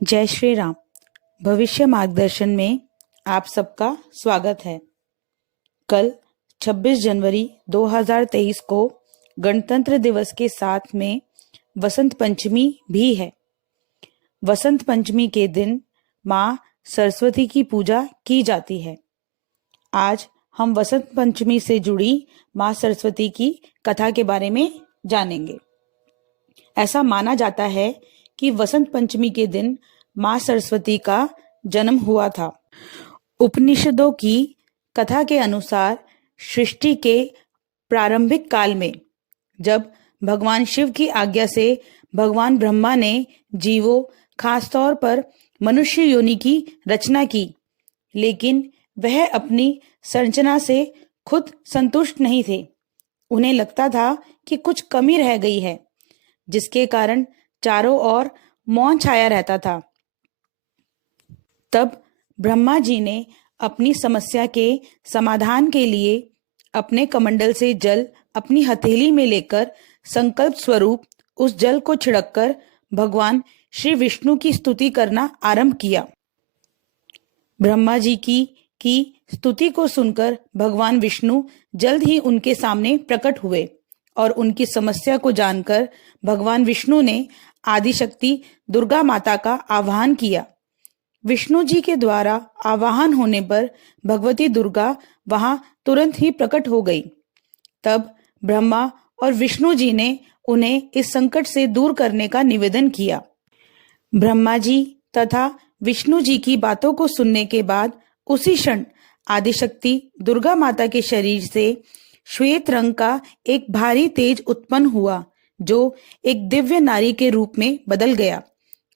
जय श्री राम। भविष्य मार्गदर्शन में आप सबका स्वागत है। कल 26 जनवरी 2023 को गणतंत्र दिवस के साथ में वसंत पंचमी भी है। वसंत पंचमी के दिन माँ सरस्वती की पूजा की जाती है। आज हम वसंत पंचमी से जुड़ी माँ सरस्वती की कथा के बारे में जानेंगे। ऐसा माना जाता है कि वसंत पंचमी के दिन माँ सरस्वती का जन्म हुआ था। उपनिषदों की कथा के अनुसार सृष्टि के प्रारंभिक काल में जब भगवान शिव की आज्ञा से भगवान ब्रह्मा ने जीवों, खासतौर पर मनुष्य योनि की रचना की, लेकिन वह अपनी संरचना से खुद संतुष्ट नहीं थे। उन्हें लगता था कि कुछ कमी रह गई है, जिसके कारण चारों ओर मौन छाया रहता था। तब ब्रह्मा जी ने अपनी समस्या के समाधान के लिए अपने कमंडल से जल अपनी हथेली में लेकर संकल्प स्वरूप उस जल को छिड़ककर भगवान श्री विष्णु की स्तुति करना आरंभ किया। ब्रह्मा जी की स्तुति को सुनकर भगवान विष्णु जल्द ही उनके सामने प्रकट हुए और उनकी समस्या को जानकर भगवान विष्णु ने आदिशक्ति दुर्गा माता का आह्वान किया। विष्णु जी के द्वारा आवाहन होने पर भगवती दुर्गा वहां तुरंत ही प्रकट हो गई। तब ब्रह्मा और विष्णु जी ने उन्हें इस संकट से दूर करने का निवेदन किया। ब्रह्मा जी तथा विष्णु जी की बातों को सुनने के बाद उसी क्षण आदिशक्ति दुर्गा माता के शरीर से श्वेत रंग का एक भारी तेज उत्पन्न हुआ, जो एक दिव्य नारी के रूप में बदल गया।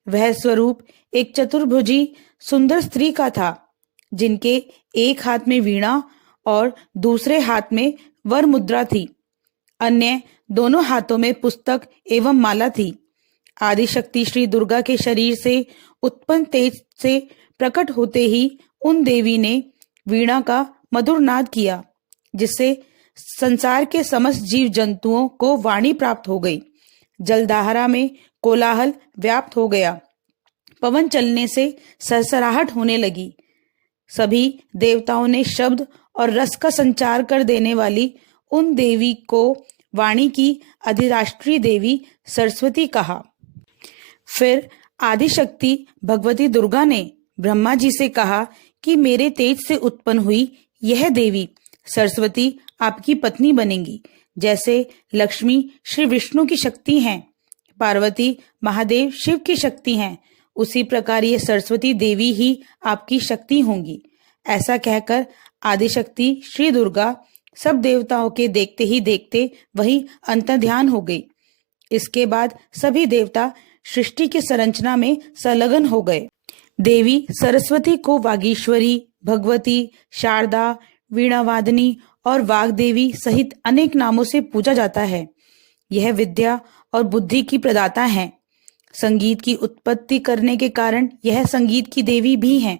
वह स्वरूप एक चतुर्भुजी सुंदर स्त्री का था, जिनके एक हाथ में वीणा और दूसरे हाथ में वर मुद्रा थी। अन्य दोनों हाथों में पुस्तक एवं माला थी। आदिशक्ति श्री दुर्गा के शरीर से उत्पन्न तेज से प्रकट होते ही उन देवी ने वीणा का मधुर नाद किया, जिससे संसार के समस्त जीव जंतुओं को वाणी प्राप्त हो गई। जलधारा में कोलाहल व्याप्त हो गया। पवन चलने से सरसराहट होने लगी। सभी देवताओं ने शब्द और रस का संचार कर देने वाली उन देवी को वाणी की अधिराष्ट्रीय देवी सरस्वती कहा। फिर आदिशक्ति भगवती दुर्गा ने ब्रह्मा जी से कहा कि मेरे तेज से उत्पन्न हुई यह देवी सरस्वती आपकी पत्नी बनेंगी। जैसे लक्ष्मी श्री विष्णु की शक्ति हैं, पार्वती महादेव शिव की शक्ति हैं, उसी प्रकार ये सरस्वती देवी ही आपकी शक्ति होंगी। ऐसा कहकर आदिशक्ति श्री दुर्गा सब देवताओं के देखते ही देखते वही अंतर्ध्यान हो गई। इसके बाद सभी देवता सृष्टि की संरचना में संलग्न हो गए। देवी सरस्वती को वागीश्वरी, भगवती, शारदा, वीणावादिनी और वाग्देवी सहित अनेक नामों से पूजा जाता है। यह विद्या और बुद्धि की प्रदाता हैं। संगीत की उत्पत्ति करने के कारण यह संगीत की देवी भी हैं।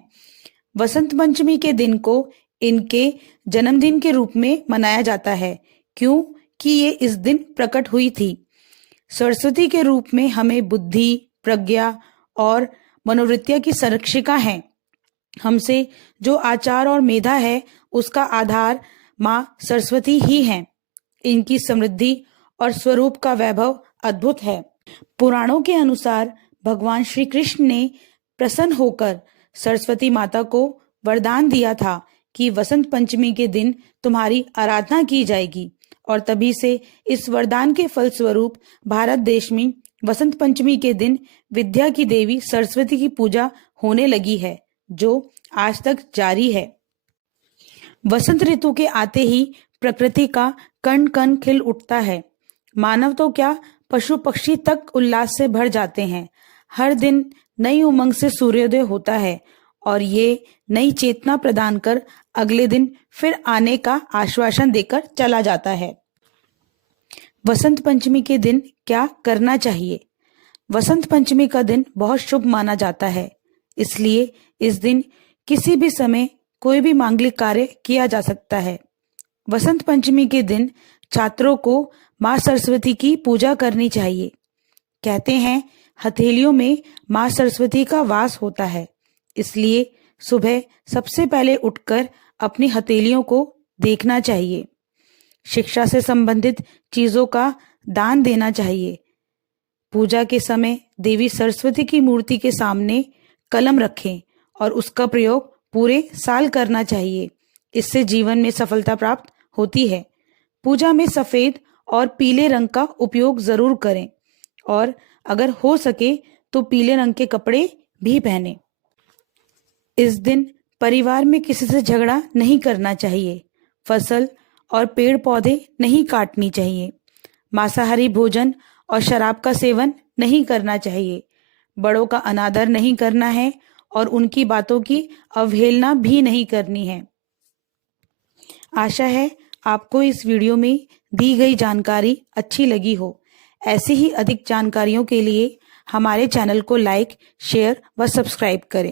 वसंत पंचमी के दिन को इनके जन्मदिन के रूप में मनाया जाता है, क्योंकि ये इस दिन प्रकट हुई थी। सरस्वती के रूप में हमें बुद्धि, प्रज्ञा और मनोवृत्तियां की संरक्षिका हैं। हमसे जो आचार और मेधा है, उसका आधार माँ सरस्वती ही हैं। इनकी समृद्धि और स्वरूप का वैभव अद्भुत है। पुराणों के अनुसार भगवान श्री कृष्ण ने प्रसन्न होकर सरस्वती माता को वरदान दिया था कि वसंत पंचमी के दिन तुम्हारी आराधना की जाएगी, और तभी से इस वरदान के फलस्वरूप भारत देश में वसंत पंचमी के दिन विद्या की देवी सरस्वती की पूजा होने लगी है, जो आज तक जारी है। वसंत ऋतु के आते ही प्रकृति का कण कण खिल उठता है। मानव तो क्या, पशु पक्षी तक उल्लास से भर जाते हैं। हर दिन नई उमंग से सूर्योदय होता है और ये नई चेतना प्रदान कर अगले दिन फिर आने का आश्वासन देकर चला जाता है। वसंत पंचमी के दिन क्या करना चाहिए? वसंत पंचमी का दिन बहुत शुभ माना जाता है, इसलिए इस दिन किसी भी समय कोई भी मांगलिक कार्य किया जा सकता है। वसंत पंचमी के दिन छात्रों को माँ सरस्वती की पूजा करनी चाहिए। कहते हैं हथेलियों में माँ सरस्वती का वास होता है, इसलिए सुबह सबसे पहले उठकर अपनी हथेलियों को देखना चाहिए। शिक्षा से संबंधित चीजों का दान देना चाहिए। पूजा के समय देवी सरस्वती की मूर्ति के सामने कलम रखें और उसका प्रयोग पूरे साल करना चाहिए। इससे जीवन में सफलता प्राप्त होती है। पूजा में सफेद और पीले रंग का उपयोग जरूर करें और अगर हो सके तो पीले रंग के कपड़े भी पहने। इस दिन परिवार में किसी से झगड़ा नहीं करना चाहिए। फसल और पेड़ पौधे नहीं काटनी चाहिए। मांसाहारी भोजन और शराब का सेवन नहीं करना चाहिए। बड़ों का अनादर नहीं करना है और उनकी बातों की अवहेलना भी नहीं करनी है। आशा है आपको इस वीडियो में दी गई जानकारी अच्छी लगी हो। ऐसी ही अधिक जानकारियों के लिए हमारे चैनल को लाइक, शेयर व सब्सक्राइब करें।